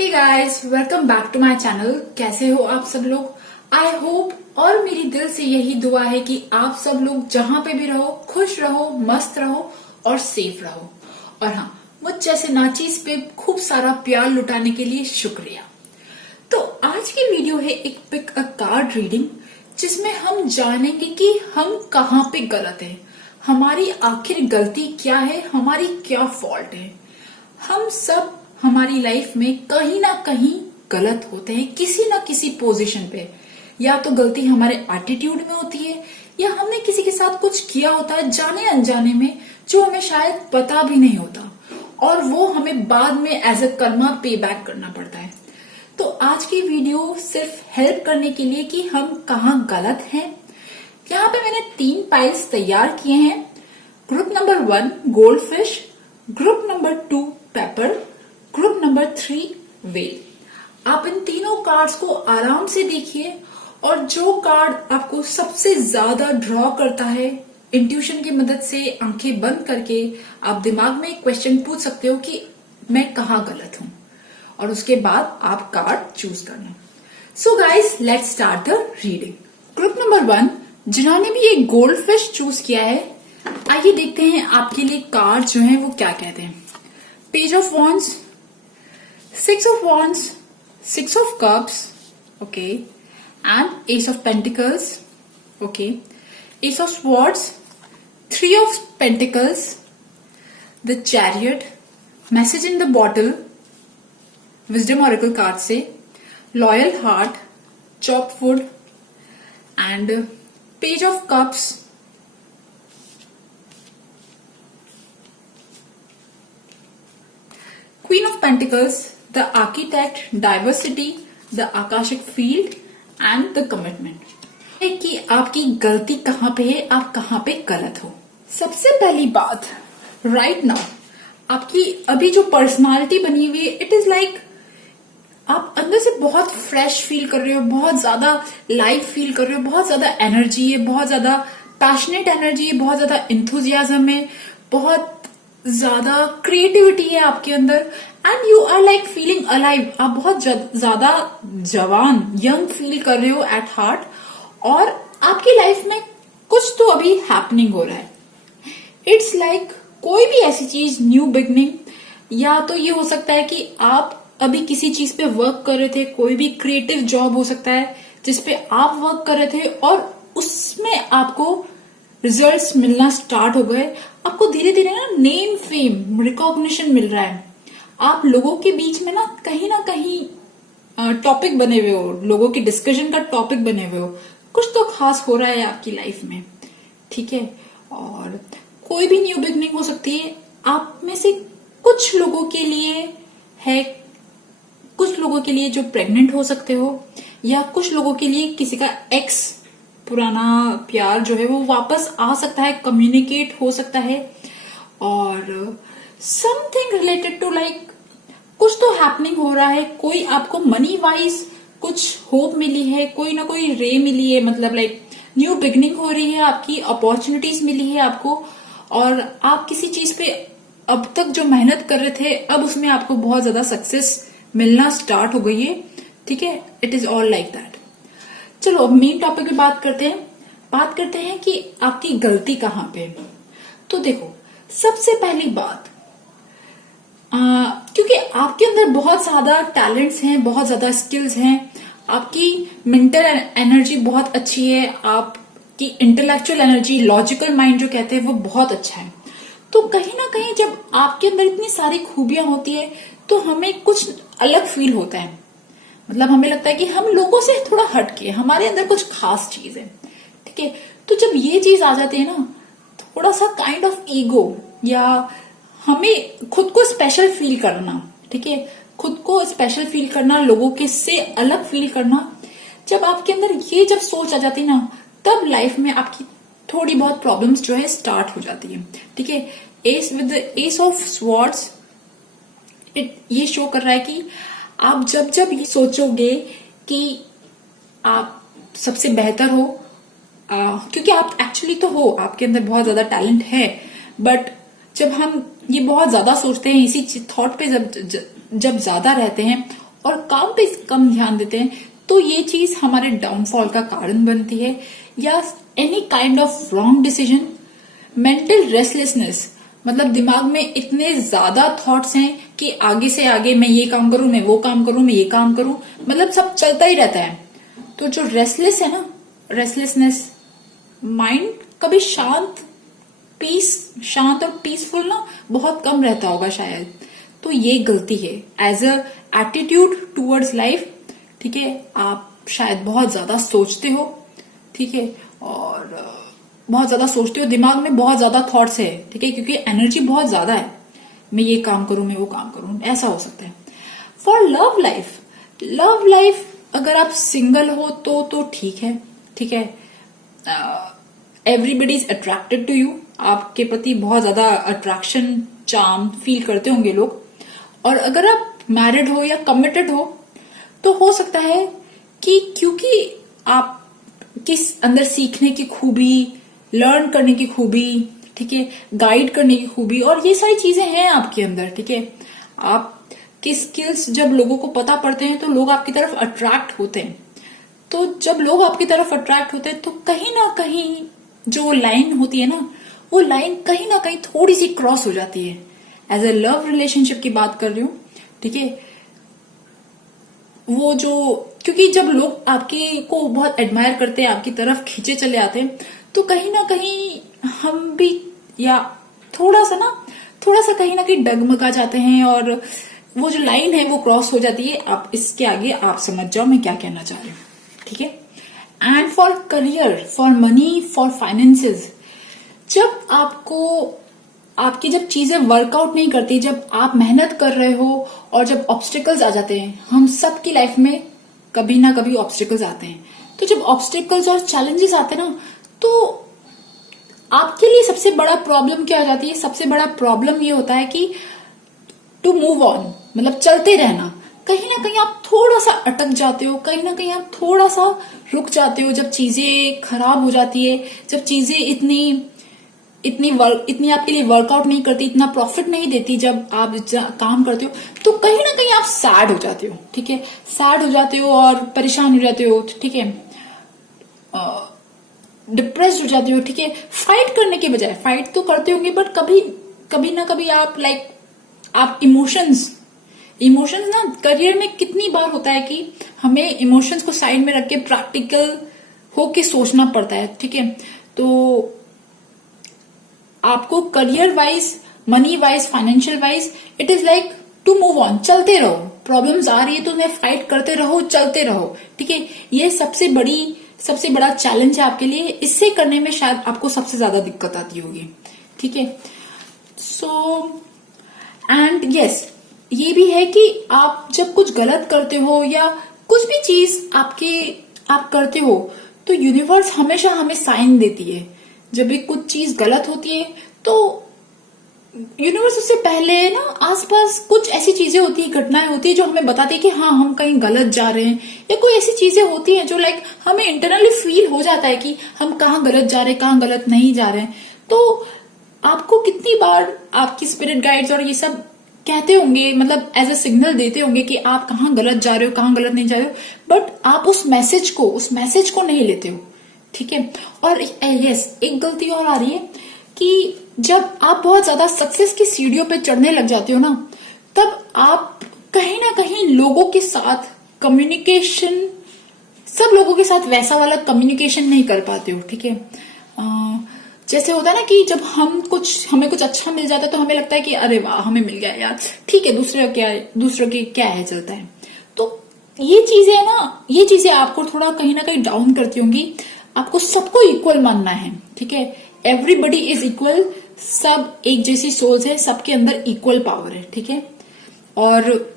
Hey guys, welcome back to my channel. कैसे हो आप सब लोग? आई होप और मेरी दिल से यही दुआ है कि आप सब लोग जहां पे भी रहो खुश रहो, मस्त रहो और सेफ रहो। और हाँ, मुझ जैसे नाचीज पे खूब सारा प्यार लुटाने के लिए शुक्रिया। तो आज की वीडियो है एक पिक अ कार्ड रीडिंग, जिसमें हम जानेंगे कि हम कहाँ पे गलत हैं, हमारी आखिर गलती क्या है, हमारी क्या फॉल्ट है। हम सब हमारी लाइफ में कहीं ना कहीं गलत होते हैं, किसी ना किसी पोजीशन पे। या तो गलती हमारे एटीट्यूड में होती है, या हमने किसी के साथ कुछ किया होता है जाने अनजाने में, जो हमें शायद पता भी नहीं होता, और वो हमें बाद में एज अ कर्मा पे बैक करना पड़ता है। तो आज की वीडियो सिर्फ हेल्प करने के लिए कि हम कहाँ गलत हैं। यहाँ पे मैंने 3 पाइल्स तैयार किए हैं। Group number 1 gold fish, group number 2 paper, group number 3 well. आप इन तीनों कार्ड्स को आराम से देखिए, और जो कार्ड आपको सबसे ज्यादा ड्रॉ करता है, इंट्यूशन की मदद से आंखें बंद करके आप दिमाग में एक क्वेश्चन पूछ सकते हो कि मैं कहाँ गलत हूं, और उसके बाद आप कार्ड चूज करना। So guys, let's start the reading. Group number 1 जिन्होंने भी एक गोल्ड फिश चूज किया है, आइए देखते हैं आपके लिए कार्ड जो है वो क्या कहते हैं। Page of wands, 6 of wands, 6 of cups, okay, and ace of pentacles, okay, ace of swords, 3 of pentacles, the chariot, message in the bottle, wisdom oracle card से, loyal heart, chopped wood, and page of cups, queen of pentacles, the architect, diversity, the akashic field and the commitment। कि आपकी गलती कहाँ पे है, आप कहाँ पे गलत हो। सबसे पहली बात, राइट नाउ आपकी अभी जो पर्सनालिटी बनी हुई है, इट इज लाइक आप अंदर से बहुत फ्रेश फील कर रहे हो, बहुत ज्यादा लाइव फील कर रहे हो, बहुत ज्यादा एनर्जी है, बहुत ज्यादा पैशनेट एनर्जी है, बहुत ज्यादा इंथुजियाज्म है, बहुत ज्यादा क्रिएटिविटी है आपके अंदर, and you are like feeling alive. आप बहुत ज्यादा जवान, यंग फील कर रहे हो एट हार्ट, और आपकी लाइफ में कुछ तो अभी हैपनिंग हो रहा है। इट्स लाइक कोई भी ऐसी चीज, न्यू बिगनिंग, या तो ये हो सकता है कि आप अभी किसी चीज पे वर्क कर रहे थे, कोई भी क्रिएटिव जॉब हो सकता है जिसपे आप वर्क कर रहे थे, और उसमें आपको रिजल्ट्स मिलना स्टार्ट हो गए। आपको धीरे धीरे ना नेम, फेम, रिकॉग्निशन मिल रहा है। आप लोगों के बीच में ना कहीं टॉपिक बने हुए हो, लोगों की डिस्कशन का टॉपिक बने हुए हो। कुछ तो खास हो रहा है आपकी लाइफ में, ठीक है। और कोई भी न्यू बिगनिंग हो सकती है। आप में से कुछ लोगों के लिए है, कुछ लोगों के लिए जो प्रेग्नेंट हो सकते हो, या कुछ लोगों के लिए किसी का एक्स पुराना प्यार जो है वो वापस आ सकता है, कम्युनिकेट हो सकता है। और समथिंग रिलेटेड टू लाइक कुछ तो हैपनिंग हो रहा है। कोई आपको मनी वाइज कुछ होप मिली है, कोई ना कोई रे मिली है, मतलब लाइक न्यू बिगनिंग हो रही है, आपकी अपॉर्चुनिटीज मिली है आपको, और आप किसी चीज पे अब तक जो मेहनत कर रहे थे, अब उसमें आपको बहुत ज्यादा सक्सेस मिलना स्टार्ट हो गई है, ठीक है। It is all like that. चलो अब मेन टॉपिक पे बात करते हैं कि आपकी गलती कहाँ पे। तो देखो, सबसे पहली बात, क्योंकि आपके अंदर बहुत ज्यादा टैलेंट्स हैं, बहुत ज्यादा स्किल्स हैं, आपकी मेंटल एनर्जी बहुत अच्छी है, आपकी इंटेलेक्चुअल एनर्जी, लॉजिकल माइंड जो कहते हैं वो बहुत अच्छा है। तो कहीं ना कहीं जब आपके अंदर इतनी सारी खूबियां होती है, तो हमें कुछ अलग फील होता है। मतलब हमें लगता है कि हम लोगों से थोड़ा हटके, हमारे अंदर कुछ खास चीज है, ठीक है। तो जब ये चीज आ जाती है ना, थोड़ा सा काइंड ऑफ ईगो, या हमें खुद को स्पेशल फील करना, ठीक है, खुद को स्पेशल फील करना, लोगों के से अलग फील करना, जब आपके अंदर ये जब सोच आ जाती ना, तब लाइफ में आपकी थोड़ी बहुत प्रॉब्लम्स जो है स्टार्ट हो जाती है, ठीक है। S with S of swords, ये शो कर रहा है कि आप जब ये सोचोगे कि आप सबसे बेहतर हो, क्योंकि आप एक्चुअली तो हो, आपके अंदर बहुत ज्यादा टैलेंट है, बट जब हम ये बहुत ज्यादा सोचते हैं, इसी थॉट पे जब ज्यादा रहते हैं, और काम पे कम ध्यान देते हैं, तो ये चीज हमारे डाउनफॉल का कारण बनती है। या any kind of wrong decision, mental restlessness, मतलब दिमाग में इतने ज्यादा थॉट्स हैं कि आगे से आगे मैं ये काम करूं, मैं वो काम करूं, मैं ये काम करूं, मतलब सब चलता ही रहता है। तो जो रेस्टलेस है ना, रेस्टलेसनेस, माइंड कभी शांत और पीसफुल ना बहुत कम रहता होगा शायद। तो ये गलती है as a attitude towards life. ठीक है, आप शायद बहुत ज्यादा सोचते हो, ठीक है, और बहुत ज्यादा सोचते हो, दिमाग में बहुत ज्यादा थॉट्स है, ठीक है, क्योंकि एनर्जी बहुत ज्यादा है, मैं ये काम करूं, मैं वो काम करूं, ऐसा हो सकता है। फॉर लव लाइफ अगर आप सिंगल हो तो ठीक है, ठीक है, everybody is attracted to you, आपके प्रति बहुत ज्यादा अट्रैक्शन, चार्म फील करते होंगे लोग। और अगर आप मैरिड हो या कमिटेड हो तो हो सकता है कि क्योंकि आप किस अंदर सीखने की खूबी, लर्न करने की खूबी, ठीक है, गाइड करने की खूबी, और ये सारी चीजें हैं आपके अंदर, ठीक है, आप की स्किल्स जब लोगों को पता पड़ते हैं तो लोग आपकी तरफ अट्रैक्ट होते हैं। तो जब लोग आपकी तरफ अट्रैक्ट होते हैं तो कहीं ना कहीं जो लाइन होती है ना, वो लाइन कहीं ना कहीं थोड़ी सी क्रॉस हो जाती है। एज अ लव रिलेशनशिप की बात कर रही हूं, ठीक है, वो जो, क्योंकि जब लोग आपकी को बहुत एडमायर करते हैं, आपकी तरफ खींचे चले आते हैं, तो कहीं ना कहीं हम भी या थोड़ा सा कहीं ना कहीं डगमगा जाते हैं, और वो जो लाइन है वो क्रॉस हो जाती है। आप इसके आगे आप समझ जाओ मैं क्या कहना चाह रही हूँ, ठीक है। And for career, for money, for finances, जब आपकी जब चीजें वर्कआउट नहीं करती, जब आप मेहनत कर रहे हो और जब ऑब्स्टिकल्स आ जाते हैं, हम सबकी लाइफ में कभी ना कभी ऑब्स्टिकल्स आते हैं, तो जब ऑब्स्टिकल्स और चैलेंजेस आते हैं ना, तो आपके लिए सबसे बड़ा प्रॉब्लम क्या हो जाती है? सबसे बड़ा प्रॉब्लम ये होता है कि टू मूव ऑन, मतलब चलते रहना। कहीं ना कहीं आप थोड़ा सा अटक जाते हो, कहीं ना कहीं आप थोड़ा सा रुक जाते हो जब चीजें खराब हो जाती है, जब चीजें इतनी आपके लिए वर्कआउट नहीं करती, इतना प्रॉफिट नहीं देती जब आप काम करते हो, तो कहीं ना कहीं आप सैड हो जाते हो, ठीक है, सैड हो जाते हो और परेशान हो जाते हो, ठीक है, डिप्रेस्ड हो जाते हो, ठीक है। फाइट करने के बजाय, फाइट तो करते होंगे बट कभी ना कभी आप इमोशंस ना, करियर में कितनी बार होता है कि हमें इमोशंस को साइड में रख के प्रैक्टिकल होके सोचना पड़ता है, ठीक है। तो आपको career wise, money wise, financial wise, it is like to move on, चलते रहो। प्रॉब्लम्स आ रही है तो उन्हें फाइट करते रहो, चलते रहो, ठीक है। ये सबसे बड़ा चैलेंज है आपके लिए, इससे करने में शायद आपको सबसे ज्यादा दिक्कत आती होगी, ठीक है। सो एंड यस, ये भी है कि आप जब कुछ गलत करते हो या कुछ भी चीज आप करते हो, तो यूनिवर्स हमेशा हमें साइन देती है। जब भी कुछ चीज गलत होती है तो यूनिवर्स उससे पहले ना आसपास कुछ ऐसी चीजें होती है, घटनाएं होती है जो हमें बताती है कि हाँ हम कहीं गलत जा रहे हैं, या कोई ऐसी चीजें होती हैं जो लाइक हमें इंटरनली फील हो जाता है कि हम कहाँ गलत जा रहे हैं, कहाँ गलत नहीं जा रहे हैं। तो आपको कितनी बार आपकी स्पिरिट गाइड्स और ये सब कहते होंगे, मतलब एज अ सिग्नल देते होंगे कि आप कहाँ गलत जा रहे हो, कहाँ गलत नहीं जा रहे हो, बट आप उस मैसेज को नहीं लेते हो, ठीक है। और यस, एक गलती और आ रही है कि जब आप बहुत ज्यादा सक्सेस की सीढ़ियों पे चढ़ने लग जाते हो ना, तब आप कहीं ना कहीं लोगों के साथ कम्युनिकेशन, सब लोगों के साथ वैसा वाला कम्युनिकेशन नहीं कर पाते हो, ठीक है। जैसे होता है ना कि जब हमें कुछ अच्छा मिल जाता है तो हमें लगता है कि अरे वाह हमें मिल गया यार, ठीक है, दूसरों के क्या है चलता है। तो ये चीजें आपको थोड़ा कहीं ना कहीं डाउन करती होंगी। आपको सबको इक्वल मानना है, ठीक है, एवरीबडी इज इक्वल, सब एक जैसी सोल्स है, सबके अंदर इक्वल पावर है, ठीक है। और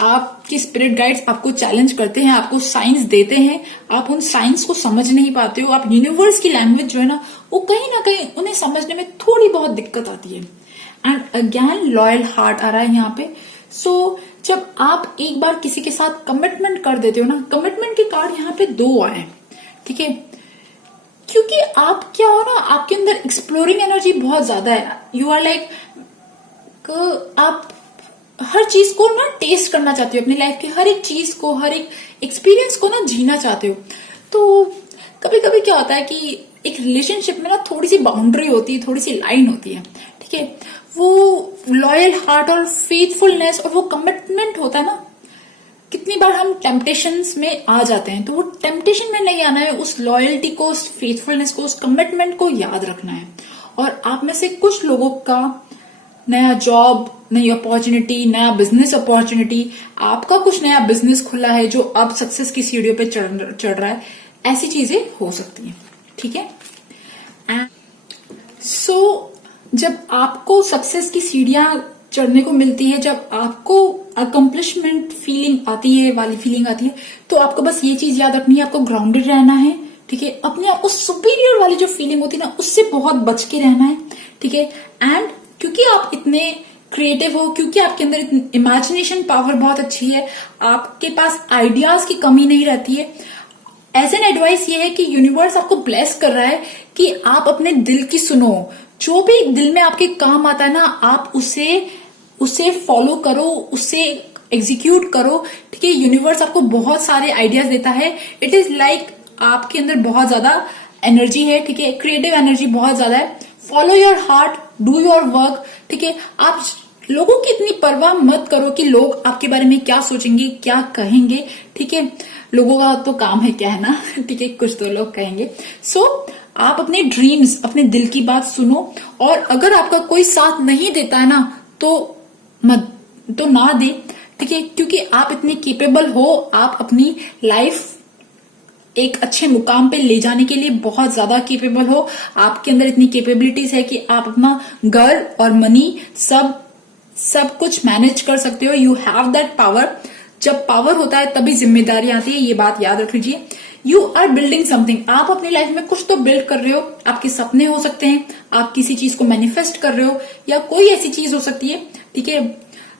आपकी स्पिरिट गाइड्स आपको चैलेंज करते हैं, आपको साइंस देते हैं, आप उन साइंस को समझ नहीं पाते हो, आप यूनिवर्स की लैंग्वेज जो है ना, वो कहीं ना कहीं उन्हें समझने में थोड़ी बहुत दिक्कत आती है। एंड अगेन लॉयल हार्ट आ रहा है यहाँ पे। सो जब आप एक बार किसी के साथ कमिटमेंट कर देते हो ना, कमिटमेंट के कार्ड यहाँ पे 2 आए, ठीक है, क्योंकि आप क्या हो ना, आपके अंदर एक्सप्लोरिंग एनर्जी बहुत ज्यादा है। यू आर लाइक, आप हर चीज को ना टेस्ट करना चाहते हो, अपनी लाइफ की हर एक चीज को, हर एक एक्सपीरियंस को ना जीना चाहते हो। तो कभी कभी क्या होता है कि एक रिलेशनशिप में ना थोड़ी सी बाउंड्री होती है, थोड़ी सी लाइन होती है, ठीक है। वो लॉयल हार्ट और फेथफुलनेस और वो कमिटमेंट होता है ना, कितनी बार हम टेम्पटेशंस में आ जाते हैं, तो वो टेम्पटेशन में नहीं आना है, उस लॉयल्टी को, उस फेथफुलनेस को, उस कमिटमेंट को याद रखना है। और आप में से कुछ लोगों का नया जॉब, नई अपॉर्चुनिटी, नया बिजनेस अपॉर्चुनिटी, आपका कुछ नया बिजनेस खुला है जो अब सक्सेस की सीढ़ियों पे चढ़ रहा है, ऐसी चीजें हो सकती हैं, ठीक है। एंड सो जब आपको सक्सेस की सीढ़ियां चढ़ने को मिलती है, जब आपको अकम्पलिशमेंट फीलिंग आती है, वाली फीलिंग आती है, तो आपको बस ये चीज याद रखनी है, आपको ग्राउंडेड रहना है, ठीक है। अपने आप को सुपीरियर वाली जो फीलिंग होती है ना, उससे बहुत बच के रहना है, ठीक है। एंड क्योंकि आप इतने क्रिएटिव हो, क्योंकि आपके अंदर इमेजिनेशन पावर बहुत अच्छी है, आपके पास आइडियाज की कमी नहीं रहती है। एज एन एडवाइस ये है कि यूनिवर्स आपको ब्लेस कर रहा है कि आप अपने दिल की सुनो, जो भी दिल में आपके काम आता है ना, आप उसे फॉलो करो, उसे एग्जीक्यूट करो, ठीक है। यूनिवर्स आपको बहुत सारे आइडियाज देता है। इट इज लाइक आपके अंदर बहुत ज्यादा एनर्जी है, ठीक है, क्रिएटिव एनर्जी बहुत ज्यादा है। Follow your heart, do your work, ठीक है। आप लोगों की इतनी परवाह मत करो कि लोग आपके बारे में क्या सोचेंगे, क्या कहेंगे, ठीक है। लोगों का तो काम है क्या, है ना, ठीक है, कुछ तो लोग कहेंगे। सो आप अपने ड्रीम्स, अपने दिल की बात सुनो, और अगर आपका कोई साथ नहीं देता है ना, तो ना दे, ठीक है, क्योंकि आप इतने केपेबल हो, आप अपनी लाइफ एक अच्छे मुकाम पे ले जाने के लिए बहुत ज्यादा केपेबल हो। आपके अंदर इतनी कैपेबिलिटीज है कि आप अपना घर और मनी सब कुछ मैनेज कर सकते हो। You have that power. जब पावर होता है तभी जिम्मेदारी आती है, ये बात याद रख लीजिए। यू आर बिल्डिंग समथिंग, आप अपनी लाइफ में कुछ तो बिल्ड कर रहे हो। आपके सपने हो सकते हैं, आप किसी चीज को मैनिफेस्ट कर रहे हो, या कोई ऐसी चीज हो सकती है, ठीक है।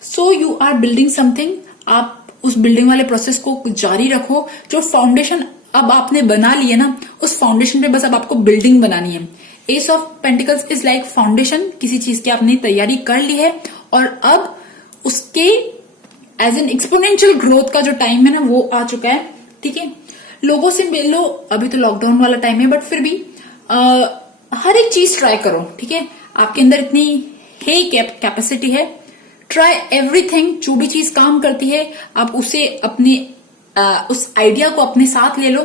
So you are building something. आप उस बिल्डिंग वाले प्रोसेस को जारी रखो। जो फाउंडेशन अब आपने बना ली है ना, उस फाउंडेशन पे बस अब आपको बिल्डिंग बनानी है। S of pentacles is like foundation, किसी चीज की आपने तैयारी कर ली है, और अब उसके एज एन एक्सपोनेंशियल ग्रोथ का जो टाइम है ना, वो आ चुका है, ठीक है। लोगों से मिलो, अभी तो लॉकडाउन वाला टाइम है, बट फिर भी हर एक चीज ट्राई करो, ठीक है। आपके अंदर इतनी है कैपेसिटी है, ट्राई एवरीथिंग। जो भी चीज काम करती है, आप उसे अपने उस आइडिया को अपने साथ ले लो,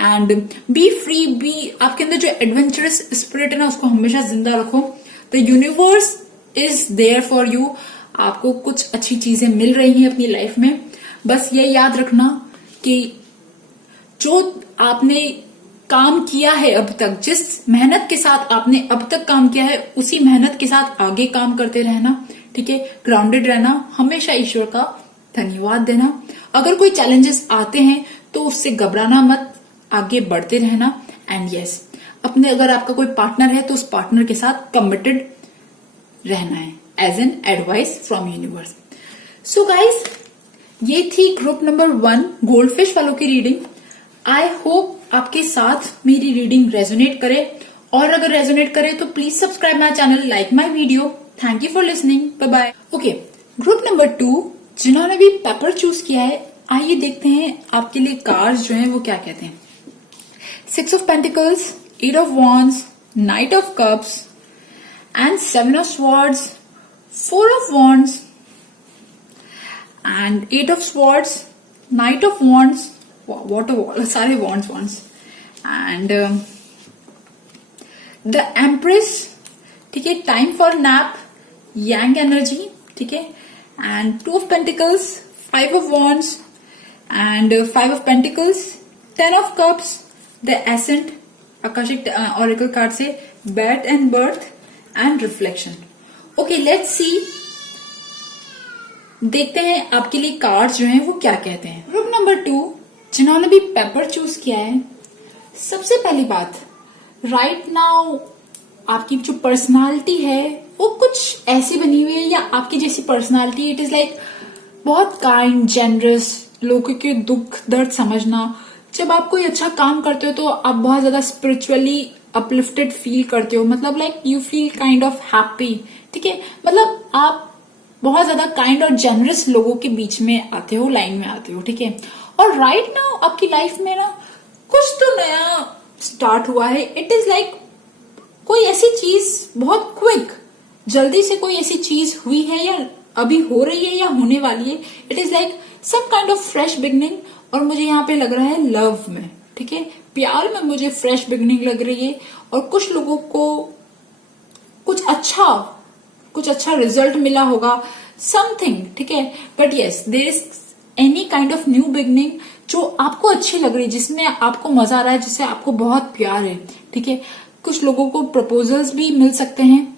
एंड बी फ्री, बी आपके अंदर जो एडवेंचरस स्पिरिट है ना, उसको हमेशा जिंदा रखो। The universe is there for you. आपको कुछ अच्छी चीजें मिल रही हैं अपनी लाइफ में। बस ये याद रखना कि जो आपने काम किया है अब तक, जिस मेहनत के साथ आपने अब तक काम किया है, उसी मेहनत के साथ आगे काम करते रहना, ठीक है। ग्राउंडेड रहना, हमेशा ईश्वर का धन्यवाद देना। अगर कोई चैलेंजेस आते हैं तो उससे घबराना मत, आगे बढ़ते रहना। एंड यस, अपने अगर आपका कोई पार्टनर है तो उस पार्टनर के साथ कमिटेड रहना है, as an advice from universe. So guys, ये थी ग्रुप नंबर 1 गोल्डफिश वालों की रीडिंग। आई होप आपके साथ मेरी रीडिंग रेजोनेट करे, और अगर रेजोनेट करे तो please subscribe my channel, like my video. Thank you for listening, bye bye. Okay, group number 2 जिन्होंने भी पेपर चूज किया है, आइए देखते हैं आपके लिए कार्ड्स जो हैं वो क्या कहते हैं। 6 of pentacles, 8 of wands, knight of cups and 7 of swords, 4 of wands and 8 of swords, knight of wands, सारे वॉन्ड्स एंड द एम्प्रेस, ठीक है, time for nap, yang energy, ठीक है, and 2 of pentacles, 5 of wands and 5 of pentacles, 10 of cups, the ascent, आकाशिक oracle card से death and birth and reflection. Okay, let's see, देखते हैं आपके लिए कार्ड्स जो हैं वो क्या कहते हैं। ग्रुप नंबर 2 जिन्होंने भी पेपर चूज किया है, सबसे पहली बात, राइट नाउ आपकी जो पर्सनालिटी है वो कुछ ऐसी बनी हुई है, या आपकी जैसी पर्सनालिटी, इट इज लाइक बहुत काइंड, जेनरस, लोगों के दुख दर्द समझना। जब आप कोई अच्छा काम करते हो तो आप बहुत ज्यादा स्पिरिचुअली अपलिफ्टेड फील करते हो, मतलब like you feel kind of happy, ठीक है। मतलब आप बहुत ज्यादा काइंड और जेनरस लोगों के बीच में आते हो, लाइन में आते हो, ठीक है। और राइट नाउ आपकी लाइफ में ना कुछ तो नया स्टार्ट हुआ है। इट इज लाइक कोई ऐसी चीज बहुत क्विक, जल्दी से कोई ऐसी चीज हुई है या अभी हो रही है या होने वाली है। It is like some kind of fresh beginning. और मुझे यहाँ पे लग रहा है लव में, ठीक है, प्यार में मुझे फ्रेश बिगनिंग लग रही है। और कुछ लोगों को कुछ अच्छा रिजल्ट मिला होगा, समथिंग, ठीक है। But yes, there is any kind of new beginning जो आपको अच्छी लग रही है, जिसमें आपको मजा आ रहा है, जिससे आपको बहुत प्यार है, ठीक है। कुछ लोगों को प्रपोजल्स भी मिल सकते हैं,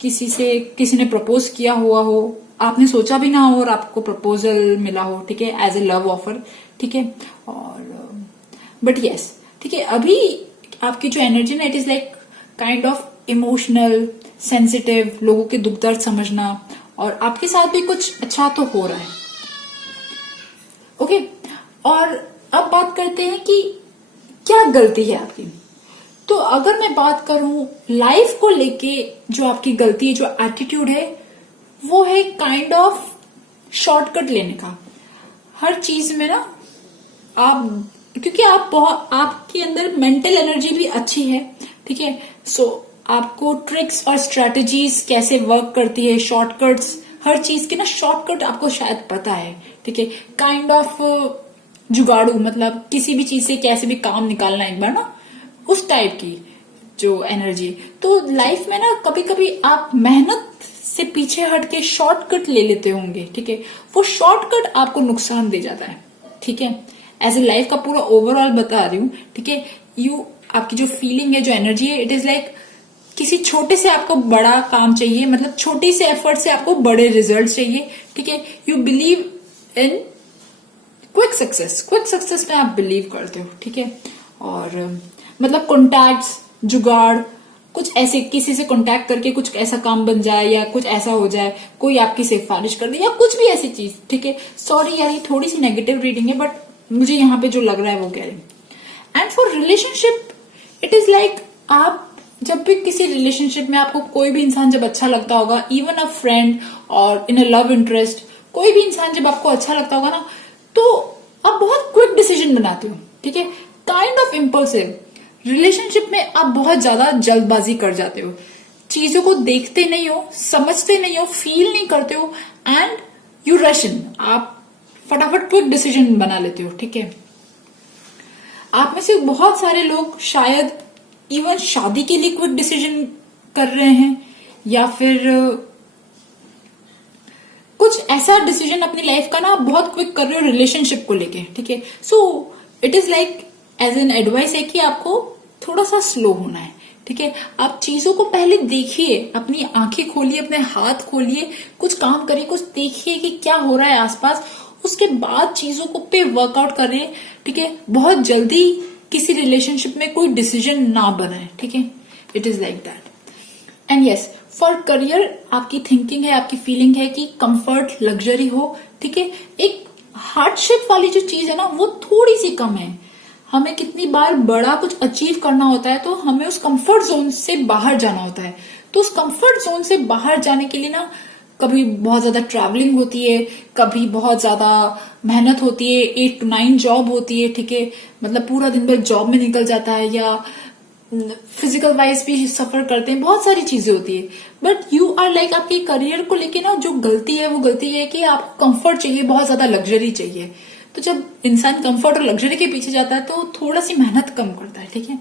किसी ने प्रपोज किया हुआ हो, आपने सोचा भी ना हो और आपको प्रपोजल मिला हो, ठीक है, एज ए लव ऑफर, ठीक है। और बट यस, ठीक है, अभी आपकी जो एनर्जी ना, it is like kind of emotional, sensitive, लोगों के दुख दर्द समझना, और आपके साथ भी कुछ अच्छा तो हो रहा है, ओके। और अब बात करते हैं कि क्या गलती है आपकी। तो अगर मैं बात करूं लाइफ को लेके, जो आपकी गलती है, जो एटीट्यूड है, वो है काइंड ऑफ शॉर्टकट लेने का हर चीज में ना। क्योंकि आपके अंदर मेंटल एनर्जी भी अच्छी है, ठीक है। सो आपको ट्रिक्स और स्ट्रेटजीज कैसे वर्क करती है, शॉर्टकट्स, हर चीज के ना शॉर्टकट आपको शायद पता है, ठीक है। काइंड ऑफ जुगाड़ू, मतलब किसी भी चीज से कैसे भी काम निकालना एक बार ना, उस टाइप की जो एनर्जी। तो लाइफ में ना कभी कभी आप मेहनत से पीछे हट के शॉर्टकट ले लेते होंगे, ठीक है। वो शॉर्टकट आपको नुकसान दे जाता है, ठीक है। एज ए लाइफ का पूरा ओवरऑल बता रही हूं, ठीक है। आपकी जो फीलिंग है, जो एनर्जी है, इट इज लाइक किसी छोटे से आपको बड़ा काम चाहिए, मतलब छोटी से एफर्ट से आपको बड़े रिजल्ट चाहिए, ठीक है। You believe in quick success में आप बिलीव करते हो, ठीक है। और मतलब कॉन्टैक्ट्स, जुगाड़, कुछ ऐसे किसी से कॉन्टैक्ट करके कुछ ऐसा काम बन जाए या कुछ ऐसा हो जाए, कोई आपकी सिफारिश कर दे या कुछ भी ऐसी चीज, ठीक है। सॉरी यार, ये थोड़ी सी नेगेटिव रीडिंग है, बट मुझे यहाँ पे जो लग रहा है वो कह रही हूँ। And for relationship, it is like आप जब भी किसी रिलेशनशिप में आपको कोई भी इंसान जब अच्छा लगता होगा, इवन अ फ्रेंड और इन अ लव इंटरेस्ट, कोई भी इंसान जब आपको अच्छा लगता होगा ना, तो आप बहुत क्विक डिसीजन बनाते हो, ठीक है। Kind of impulsive. रिलेशनशिप में आप बहुत ज्यादा जल्दबाजी कर जाते हो, चीजों को देखते नहीं हो, समझते नहीं हो, फील नहीं करते हो, एंड यू रश इन। आप फटाफट क्विक डिसीजन बना लेते हो, ठीक है। आप में से बहुत सारे लोग शायद इवन शादी के लिए क्विक डिसीजन कर रहे हैं, या फिर कुछ ऐसा डिसीजन अपनी लाइफ का ना बहुत क्विक कर रहे हो रिलेशनशिप को लेके, ठीक है। So it is like as an advice है कि आपको थोड़ा सा स्लो होना है, ठीक है। आप चीजों को पहले देखिए, अपनी आंखें खोलिए, अपने हाथ खोलिए, कुछ काम करिए, कुछ देखिए कि क्या हो रहा है आसपास, उसके बाद चीजों को पे वर्कआउट करें, ठीक है। बहुत जल्दी किसी रिलेशनशिप में कोई डिसीजन ना बनाए, ठीक है। It is like that. And yes, for career आपकी थिंकिंग है, आपकी फीलिंग है कि कंफर्ट, लग्जरी हो, ठीक है। एक हार्डशिप वाली जो चीज है ना, वो थोड़ी सी कम है। हमें कितनी बार बड़ा कुछ अचीव करना होता है, तो हमें उस कंफर्ट जोन से बाहर जाना होता है। तो उस कंफर्ट जोन से बाहर जाने के लिए ना कभी बहुत ज्यादा ट्रैवलिंग होती है, कभी बहुत ज्यादा मेहनत होती है, 8 to 9 जॉब होती है, ठीक है। मतलब पूरा दिन भर जॉब में निकल जाता है, या फिजिकल वाइज भी सफर करते हैं, बहुत सारी चीजें होती है। बट यू आर लाइक, आपके करियर को लेके ना जो गलती है, वो गलती है कि आपको कंफर्ट चाहिए, बहुत ज्यादा लग्जरी चाहिए। तो जब इंसान कंफर्ट और लग्जरी के पीछे जाता है, तो थोड़ा सी मेहनत कम करता है, ठीक है।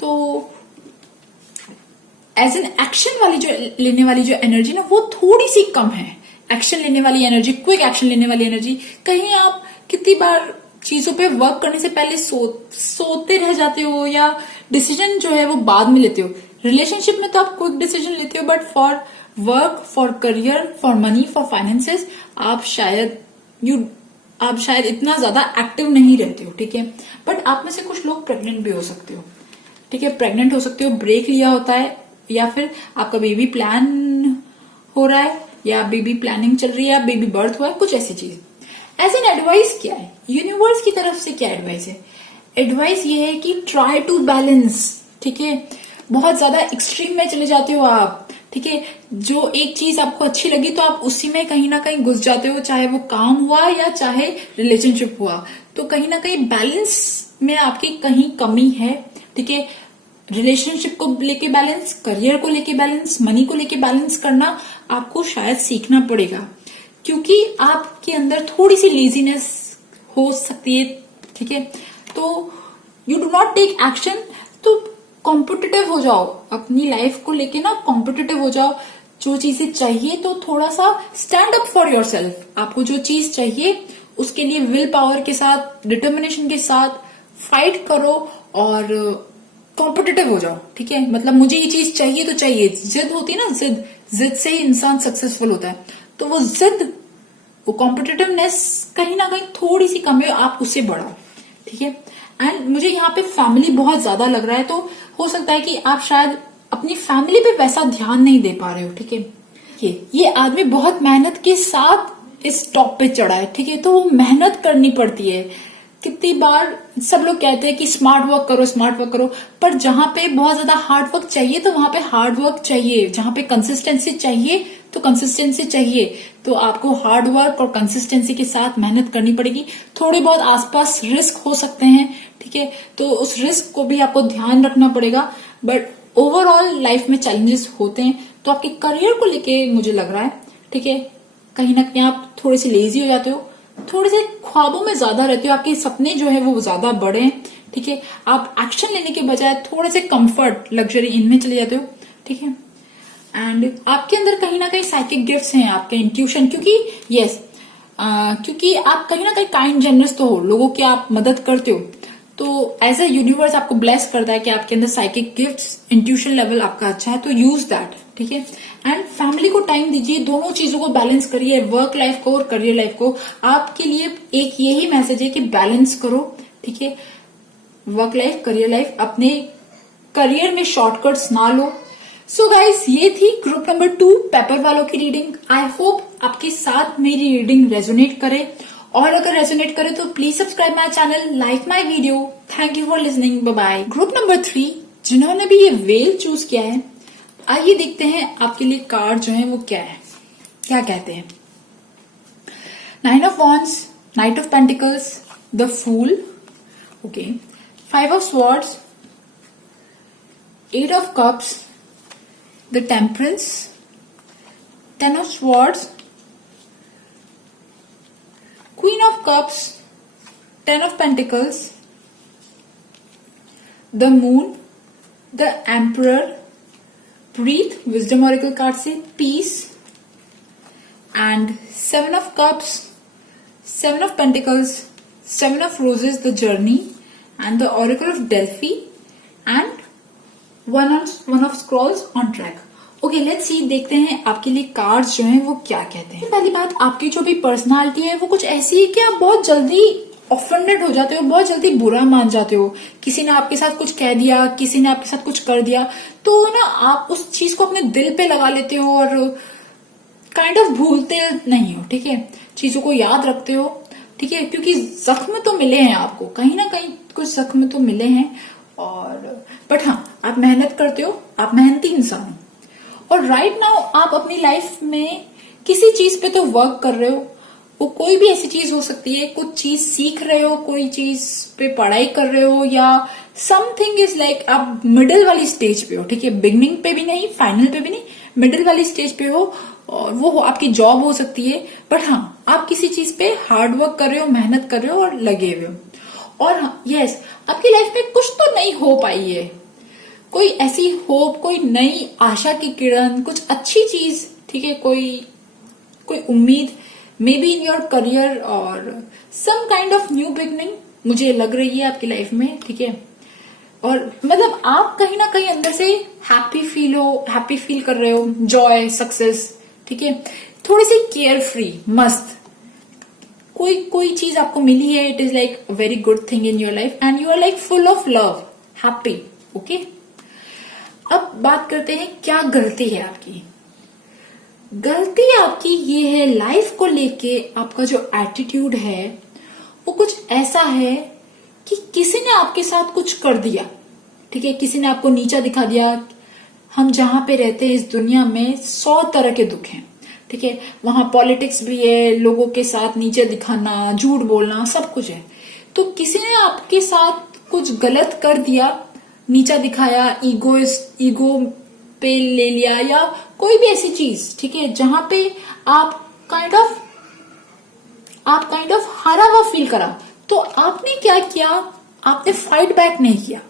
तो एज एन एक्शन वाली जो लेने वाली जो एनर्जी ना, वो थोड़ी सी कम है। एक्शन लेने वाली एनर्जी, क्विक एक्शन लेने वाली एनर्जी, कहीं आप कितनी बार चीजों पे वर्क करने से पहले सोते रह जाते हो, या डिसीजन जो है वो बाद में लेते हो। रिलेशनशिप में तो आप क्विक डिसीजन लेते हो, but for work, for career, for money, for finances, आप शायद इतना ज्यादा एक्टिव नहीं रहते हो, ठीक है। बट आप में से कुछ लोग प्रेग्नेंट भी हो सकते हो, ठीक है। प्रेग्नेंट हो सकते हो, ब्रेक लिया होता है, या फिर आपका बेबी प्लान हो रहा है, या बेबी प्लानिंग चल रही है, या बेबी बर्थ हुआ है, कुछ ऐसी चीज। एज एन एडवाइस क्या है, यूनिवर्स की तरफ से क्या एडवाइस है? एडवाइस ये है कि ट्राई टू बैलेंस, ठीक है। बहुत ज्यादा एक्सट्रीम में चले जाते हो आप, ठीक है, जो एक चीज आपको अच्छी लगी तो आप उसी में कहीं ना कहीं घुस जाते हो, चाहे वो काम हुआ या चाहे रिलेशनशिप हुआ। तो कहीं ना कहीं बैलेंस में आपकी कहीं कमी है। ठीक है, रिलेशनशिप को लेके बैलेंस, करियर को लेके बैलेंस, मनी को लेके बैलेंस करना आपको शायद सीखना पड़ेगा, क्योंकि आपके अंदर थोड़ी सी लेजीनेस हो सकती है। ठीक है, तो you do not take action, तो कॉम्पिटिटिव हो जाओ अपनी लाइफ को लेके ना, कॉम्पिटिटिव हो जाओ। जो चीजें चाहिए तो थोड़ा सा stand up for your self. आपको जो चीज चाहिए उसके लिए विल पावर के साथ, डिटर्मिनेशन के साथ फाइट करो और कॉम्पिटिटिव हो जाओ। ठीक है, मतलब मुझे ये चीज चाहिए तो चाहिए, जिद होती है ना, जिद, जिद से ही इंसान सक्सेसफुल होता है। तो वो जिद, वो कॉम्पिटिटिवनेस कहीं ना कहीं थोड़ी सी कम है, आप उससे बढ़ाओ। ठीक है, एंड मुझे यहाँ पे फैमिली बहुत ज्यादा लग रहा है, तो हो सकता है कि आप शायद अपनी फैमिली पे वैसा ध्यान नहीं दे पा रहे हो। ठीक है, ये आदमी बहुत मेहनत के साथ इस टॉप पे चढ़ा है। ठीक है, तो वो मेहनत करनी पड़ती है। कितनी बार सब लोग कहते हैं कि स्मार्ट वर्क करो, स्मार्ट वर्क करो, पर जहां पे बहुत ज्यादा हार्ड वर्क चाहिए तो वहां पे हार्ड वर्क चाहिए, जहां पे कंसिस्टेंसी चाहिए तो कंसिस्टेंसी चाहिए। तो आपको हार्ड वर्क और कंसिस्टेंसी के साथ मेहनत करनी पड़ेगी। थोड़े बहुत आसपास रिस्क हो सकते हैं। ठीक है, तो उस रिस्क को भी आपको ध्यान रखना पड़ेगा, बट ओवरऑल लाइफ में चैलेंजेस होते हैं। तो आपके करियर को लेके मुझे लग रहा है, ठीक है, कहीं ना कहीं आप थोड़े से लेजी हो जाते हो, थोड़े से ख्वाबों में ज्यादा रहते हो, आपके सपने जो है वो ज्यादा बड़े हैं। ठीक है, आप एक्शन लेने के बजाय थोड़े से कंफर्ट, लग्जरी इनमें चले जाते हो। ठीक है, एंड आपके अंदर कहीं ना कहीं साइकिक गिफ्ट्स हैं, आपके इंट्यूशन, क्योंकि क्योंकि आप कहीं ना कहीं काइंड जनरस तो हो, लोगों की आप मदद करते हो, तो एज ए यूनिवर्स आपको ब्लेस करता है कि आपके अंदर साइकिक गिफ्ट्स, इंट्यूशन लेवल आपका अच्छा है, तो यूज दैट। ठीक है, एंड फैमिली को टाइम दीजिए, दोनों चीजों को बैलेंस करिए, वर्क लाइफ को और करियर लाइफ को। आपके लिए एक यही मैसेज है कि बैलेंस करो। ठीक है, वर्क लाइफ, करियर लाइफ, अपने करियर में शॉर्टकट्स ना लो। सो गाइज, ये थी ग्रुप नंबर 2 पेपर वालों की रीडिंग। आई होप आपके साथ मेरी रीडिंग रेजोनेट करे, और अगर रेजोनेट करे तो please subscribe my channel, like my video. Thank you for listening, bye bye. Group number 3 जिन्होंने भी ये वेल चूज किया है, आइए देखते हैं आपके लिए कार्ड जो है वो क्या है, क्या कहते हैं। 9 of wands, knight of pentacles, the fool, okay, 5 of swords, 8 of cups, the temperance, 10 of swords, Queen of Cups, 10 of Pentacles, the Moon, the Emperor, Breathe, Wisdom Oracle card से Peace, and 7 of Cups, 7 of Pentacles, 7 of Roses, the Journey, and the Oracle of Delphi, and one of Scrolls on Track. Okay, let's see, देखते हैं आपके लिए cards जो हैं वो क्या कहते हैं। पहली बात, आपकी जो भी पर्सनालिटी है वो कुछ ऐसी है कि आप बहुत जल्दी ऑफेंडेड हो जाते हो, बहुत जल्दी बुरा मान जाते हो। किसी ने आपके साथ कुछ कह दिया, किसी ने आपके साथ कुछ कर दिया, तो ना आप उस चीज को अपने दिल पे लगा लेते हो और काइंड ऑफ भूलते नहीं हो। ठीक है, चीजों को याद रखते हो। ठीक है, क्योंकि जख्म तो मिले हैं आपको, कहीं ना कहीं कुछ जख्म तो मिले हैं, और बट हाँ, आप मेहनत करते हो, आप मेहनती इंसान हो। और राइट नाउ आप अपनी लाइफ में किसी चीज पे तो वर्क कर रहे हो, वो कोई भी ऐसी चीज हो सकती है, कुछ चीज सीख रहे हो, कोई चीज पे पढ़ाई कर रहे हो, या समथिंग इज लाइक आप मिडिल वाली स्टेज पे हो। ठीक है, बिगनिंग पे भी नहीं, फाइनल पे भी नहीं, मिडिल वाली स्टेज पे हो, और वो आपकी जॉब हो सकती है। बट हाँ, आप किसी चीज पे हार्ड वर्क कर रहे हो, मेहनत कर रहे हो और लगे हुए हो। और हाँ, यस, आपकी लाइफ में कुछ तो नहीं हो पाई है, कोई ऐसी होप, कोई नई आशा की किरण, कुछ अच्छी चीज। ठीक है, कोई उम्मीद, maybe in your career और some kind of new beginning मुझे लग रही है आपकी लाइफ में। ठीक है, और मतलब आप कहीं ना कहीं अंदर से हैप्पी फील कर रहे हो, जॉय, सक्सेस। ठीक है, थोड़ी सी केयर फ्री, मस्त कोई चीज आपको मिली है, it is like a very good thing in your life and you are like full of love, happy. Okay, अब बात करते हैं क्या गलती है आपकी। गलती आपकी ये है, लाइफ को लेके आपका जो एटीट्यूड है वो कुछ ऐसा है कि किसी ने आपके साथ कुछ कर दिया। ठीक है, किसी ने आपको नीचा दिखा दिया, हम जहां पे रहते हैं इस दुनिया में 100 तरह के दुख हैं, ठीक है। वहां पॉलिटिक्स भी है, लोगों के साथ नीचे दिखाना, झूठ बोलना, सब कुछ है। तो किसी ने आपके साथ कुछ गलत कर दिया, नीचा दिखाया, ईगो पे ले लिया, या कोई भी ऐसी चीज, ठीक है, जहां पे आप काइंड ऑफ हारा हुआ फील करा, तो आपने क्या किया, आपने फाइट बैक नहीं किया।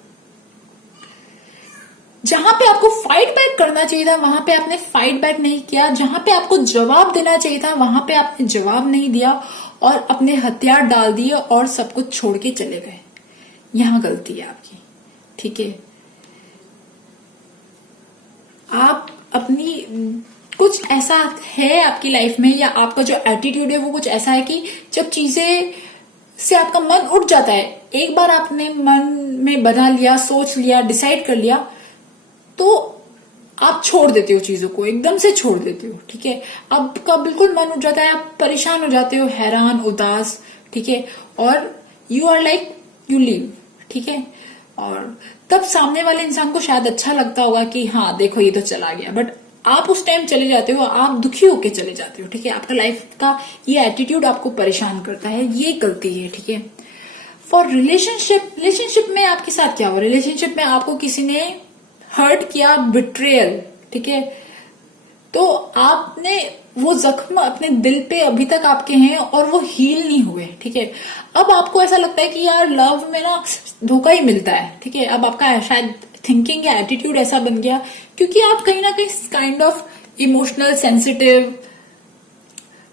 जहां पे आपको फाइट बैक करना चाहिए था वहां पे आपने फाइट बैक नहीं किया, जहां पे आपको जवाब देना चाहिए था वहां पे आपने जवाब नहीं दिया और अपने हथियार डाल दिए और सब कुछ छोड़ के चले गए। यहां गलती है आपकी, ठीक है। आप अपनी कुछ ऐसा है आपकी लाइफ में, या आपका जो एटीट्यूड है वो कुछ ऐसा है कि जब चीजें से आपका मन उठ जाता है, एक बार आपने मन में बना लिया, सोच लिया, डिसाइड कर लिया, तो आप छोड़ देते हो चीजों को, एकदम से छोड़ देते हो, ठीक है। आपका बिल्कुल मन उठ जाता है, आप परेशान हो जाते हो, हैरान, उदास, ठीक है, और you are like you leave, ठीक है। और तब सामने वाले इंसान को शायद अच्छा लगता होगा कि हाँ देखो ये तो चला गया, बट आप उस टाइम चले जाते हो, आप दुखी होके चले जाते हो, ठीक है। आपका लाइफ का ये एटीट्यूड आपको परेशान करता है, ये गलती है, ठीक है। फॉर रिलेशनशिप में आपके साथ क्या हुआ, रिलेशनशिप में आपको किसी ने हर्ट किया, बिट्रेयल, ठीक है, तो आपने वो जख्म अपने दिल पे अभी तक आपके हैं और वो हील नहीं हुए, ठीक है। अब आपको ऐसा लगता है कि यार लव में ना धोखा ही मिलता है, ठीक है। अब आपका शायद थिंकिंग या एटीट्यूड ऐसा बन गया क्योंकि आप कहीं ना कहीं काइंड ऑफ इमोशनल, सेंसिटिव,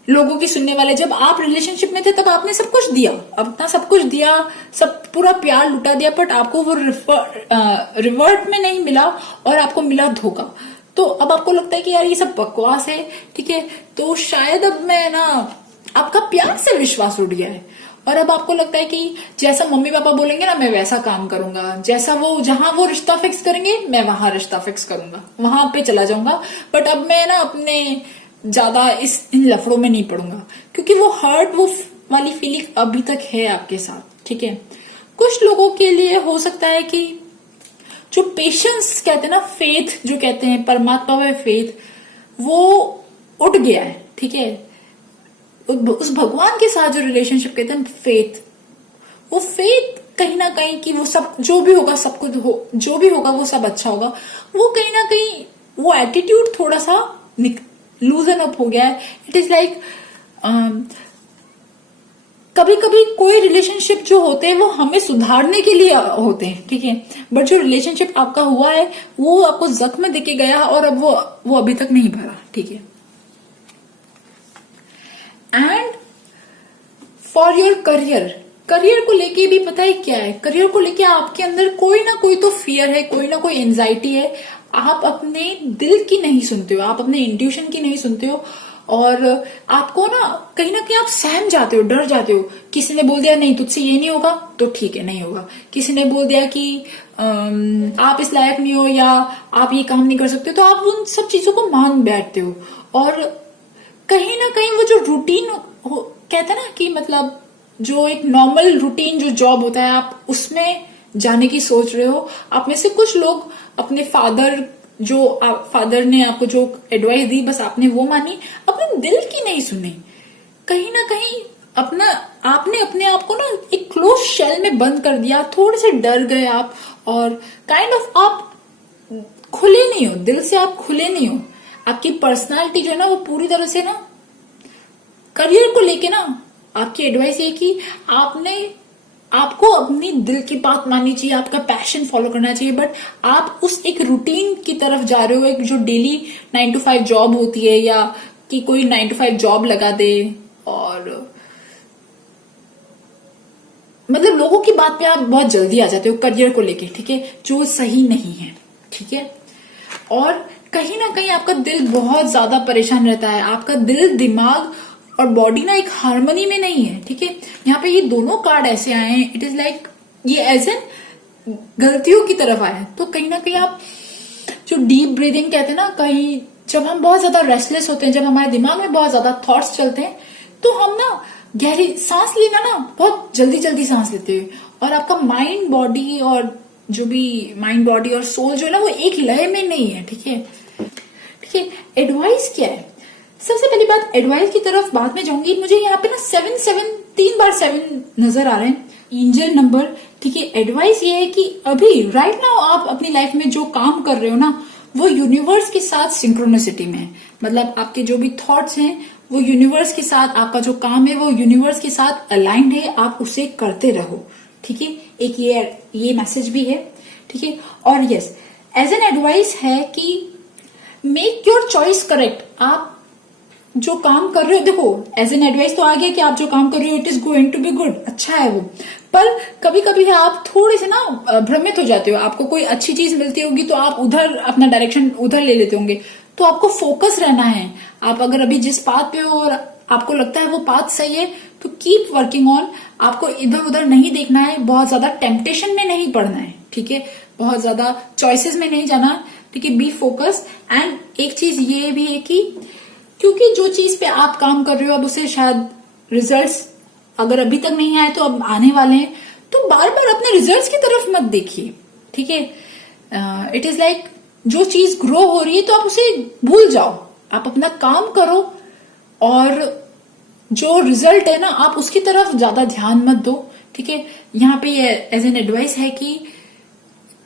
लोगों की सुनने वाले। जब आप रिलेशनशिप में थे तब आपने सब कुछ दिया, अपना सब कुछ दिया, सब पूरा प्यार लुटा दिया, बट आपको वो रिवर्ट में नहीं मिला और आपको मिला धोखा। तो अब आपको लगता है कि यार ये सब बकवास है, ठीक है। तो शायद अब मैं ना, आपका प्यार से विश्वास उठ गया है और अब आपको लगता है कि जैसा मम्मी पापा बोलेंगे ना मैं वैसा काम करूंगा, जैसा वो, जहां वो रिश्ता फिक्स करेंगे मैं वहां रिश्ता फिक्स करूंगा, वहां पे चला जाऊंगा। बट अब मैं ना अपने ज्यादा इन लफड़ों में नहीं पड़ूंगा क्योंकि वो हर्ट, वो वाली फीलिंग अभी तक है आपके साथ, ठीक है। कुछ लोगों के लिए हो सकता है कि जो पेशेंस कहते हैं ना, फेथ जो कहते हैं, परमात्मा में फेथ, वो उठ गया है, ठीक है। उस भगवान के साथ जो रिलेशनशिप कहते हैं फेथ, वो फेथ कहीं ना कहीं कि वो सब जो भी होगा, सब कुछ जो भी होगा वो सब अच्छा होगा, वो कहीं ना कहीं वो एटीट्यूड थोड़ा सा लूजन अप हो गया है। इट इज लाइक कभी कभी कोई रिलेशनशिप जो होते हैं वो हमें सुधारने के लिए होते हैं, ठीक है। बट जो रिलेशनशिप आपका हुआ है वो आपको जख्म देके गया और अब वो अभी तक नहीं भरा, ठीक है। एंड फॉर योर करियर को लेके भी पता है क्या है, करियर को लेके आपके अंदर कोई ना कोई तो फियर है, कोई ना कोई एंजाइटी है। आप अपने दिल की नहीं सुनते हो, आप अपने इंट्यूशन की नहीं सुनते हो और आपको ना कहीं आप सहम जाते हो, डर जाते हो। किसी ने बोल दिया नहीं तुझसे ये नहीं होगा तो ठीक है नहीं होगा, किसी ने बोल दिया कि आप इस लायक नहीं हो या आप ये काम नहीं कर सकते, तो आप उन सब चीजों को मान बैठते हो। और कहीं ना कहीं वो जो रूटीन कहते हैं ना कि मतलब जो एक नॉर्मल रूटीन जो जॉब होता है आप उसमें जाने की सोच रहे हो। आप में से कुछ लोग अपने फादर ने आपको जो एडवाइस दी बस आपने वो मानी, अपने दिल की नहीं सुनी। कहीं ना कहीं आपने अपने आप को ना एक क्लोज शेल में बंद कर दिया, थोड़े से डर गए आप और काइंड ऑफ आप खुले नहीं हो, दिल से आप खुले नहीं हो। आपकी पर्सनालिटी जो है ना वो पूरी तरह से ना, करियर को लेके ना आपकी एडवाइस ये कि आपको अपनी दिल की बात माननी चाहिए, आपका पैशन फॉलो करना चाहिए। बट आप उस एक रूटीन की तरफ जा रहे हो, एक जो डेली 9 to 5 जॉब होती है या कि कोई 9 to 5 जॉब लगा दे और मतलब लोगों की बात पे आप बहुत जल्दी आ जाते हो करियर को लेके, ठीक है, जो सही नहीं है, ठीक है। और कहीं ना कहीं आपका दिल बहुत ज्यादा परेशान रहता है, आपका दिल, दिमाग और बॉडी ना एक हार्मनी में नहीं है, ठीक है। यहाँ पे ये दोनों कार्ड ऐसे आए हैं, इट इज लाइक ये एज एन गलतियों की तरफ आए हैं। तो कहीं ना कहीं आप जो डीप ब्रीदिंग कहते हैं ना, कहीं जब हम बहुत ज्यादा रेस्टलेस होते हैं, जब हमारे दिमाग में बहुत ज्यादा थॉट्स चलते हैं, तो हम ना गहरी सांस लेना ना बहुत जल्दी जल्दी सांस लेते हैं और आपका माइंड, बॉडी और जो भी माइंड बॉडी और सोल जो है ना वो एक लय में नहीं है। ठीक है, ठीक है। एडवाइस क्या है? सबसे पहली बात, एडवाइस की तरफ बाद में जाऊंगी। मुझे यहाँ पे ना 7 3 बार 7 नजर आ रहे हैं, एंजल नंबर। ठीक है, एडवाइस ये है कि अभी राइट नाउ आप अपनी लाइफ में जो काम कर रहे हो ना वो यूनिवर्स के साथ सिंक्रोनिसिटी में है। मतलब आपके जो भी थॉट्स हैं वो यूनिवर्स के साथ, आपका जो काम है वो यूनिवर्स के साथ अलाइंड है, आप उसे करते रहो। ठीक है, एक ये मैसेज भी है। ठीक है, और यस, एज एन एडवाइस है कि मेक योर चॉइस करेक्ट। आप जो काम कर रहे हो, देखो एज एन एडवाइस तो आ गया कि आप जो काम कर रहे हो it is going to be good, अच्छा है वो। पर कभी कभी आप थोड़े से ना भ्रमित हो जाते हो, आपको कोई अच्छी चीज मिलती होगी तो आप उधर अपना डायरेक्शन उधर ले लेते होंगे। तो आपको फोकस रहना है। आप अगर अभी जिस पाथ पे हो और आपको लगता है वो पाथ सही है तो कीप वर्किंग ऑन। आपको इधर उधर नहीं देखना है, बहुत ज्यादा टेम्पटेशन में नहीं पड़ना है। ठीक है, बहुत ज्यादा चॉइसेस में नहीं जाना। ठीक है, बी फोकस। एंड एक चीज ये भी है कि क्योंकि जो चीज पे आप काम कर रहे हो अब उसे शायद रिजल्ट्स अगर अभी तक नहीं आए तो अब आने वाले हैं, तो बार बार अपने रिजल्ट्स की तरफ मत देखिए। ठीक है, इट इज लाइक जो चीज ग्रो हो रही है तो आप उसे भूल जाओ, आप अपना काम करो और जो रिजल्ट है ना आप उसकी तरफ ज्यादा ध्यान मत दो। ठीक है, यहाँ पे ये एज एन एडवाइस है कि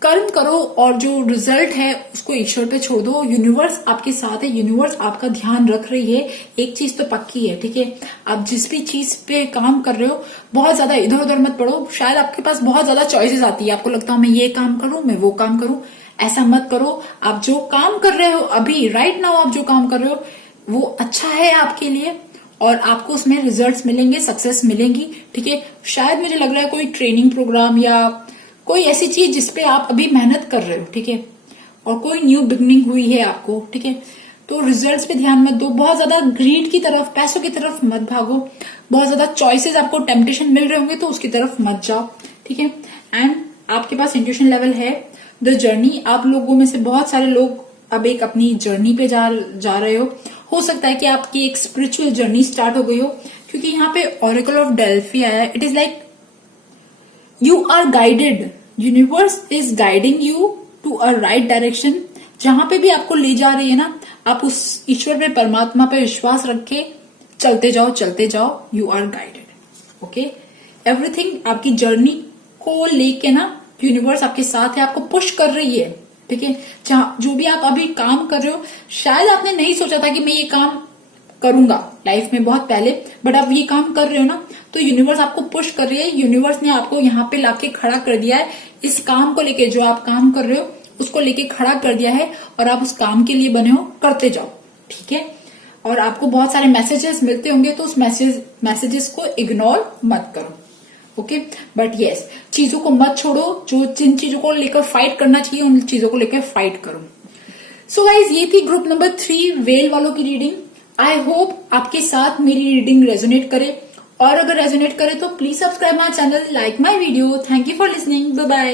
कर्म करो और जो रिजल्ट है उसको ईश्वर पे छोड़ दो। यूनिवर्स आपके साथ है, यूनिवर्स आपका ध्यान रख रही है। एक चीज तो पक्की है। ठीक है, आप जिस भी चीज पे काम कर रहे हो बहुत ज्यादा इधर उधर मत पड़ो। शायद आपके पास बहुत ज्यादा चॉइसेस आती है, आपको लगता है मैं ये काम करूं, मैं वो काम करूं। ऐसा मत करो। आप जो काम कर रहे हो अभी राइट नाउ आप जो काम कर रहे हो वो अच्छा है आपके लिए और आपको उसमें रिजल्ट्स मिलेंगे, सक्सेस मिलेंगी। ठीक है, शायद मुझे लग रहा है कोई ट्रेनिंग प्रोग्राम या कोई ऐसी चीज जिसपे आप अभी मेहनत कर रहे हो। ठीक है, और कोई न्यू बिगनिंग हुई है आपको। ठीक है, तो रिजल्ट्स पे ध्यान मत दो। बहुत ज्यादा ग्रीड की तरफ, पैसों की तरफ मत भागो। बहुत ज्यादा चॉइसेस आपको टेम्पटेशन मिल रहे होंगे तो उसकी तरफ मत जाओ। ठीक है, एंड आपके पास इंट्यूशन लेवल है। द जर्नी, आप लोगों में से बहुत सारे लोग अब एक अपनी जर्नी पे जा रहे हो सकता है कि आपकी एक स्पिरिचुअल जर्नी स्टार्ट हो गई हो, क्योंकि यहाँ पे ऑरेकल ऑफ डेल्फी आया है। It is like you are guided, universe is guiding you to a right direction। जहां पे भी आपको ले जा रही है ना आप उस ईश्वर पे, परमात्मा पे विश्वास रख के चलते जाओ, चलते जाओ। You are guided. Okay, everything आपकी जर्नी को लेके ना यूनिवर्स आपके साथ है, आपको पुश कर रही है। ठीक है, जो भी आप अभी काम कर रहे हो शायद आपने नहीं सोचा था कि मैं ये काम करूंगा लाइफ में बहुत पहले, बट आप ये काम कर रहे हो ना तो यूनिवर्स आपको पुश कर रही है। यूनिवर्स ने आपको यहाँ पे लाके खड़ा कर दिया है। इस काम को लेके जो आप काम कर रहे हो उसको लेके खड़ा कर दिया है और आप उस काम के लिए बने हो, करते जाओ। ठीक है, और आपको बहुत सारे मैसेजेस मिलते होंगे तो उस मैसेजेस को इग्नोर मत करो। ओके, बट यस, चीजों को मत छोड़ो। जिन चीजों को लेकर फाइट करना चाहिए उन चीजों को लेकर फाइट करो। सो गाइज, ये थी ग्रुप नंबर 3 वेल वालों की रीडिंग। आई होप आपके साथ मेरी रीडिंग रेजोनेट करे, और अगर रेजोनेट करे तो please subscribe my channel, like my video. Thank you for listening, bye bye.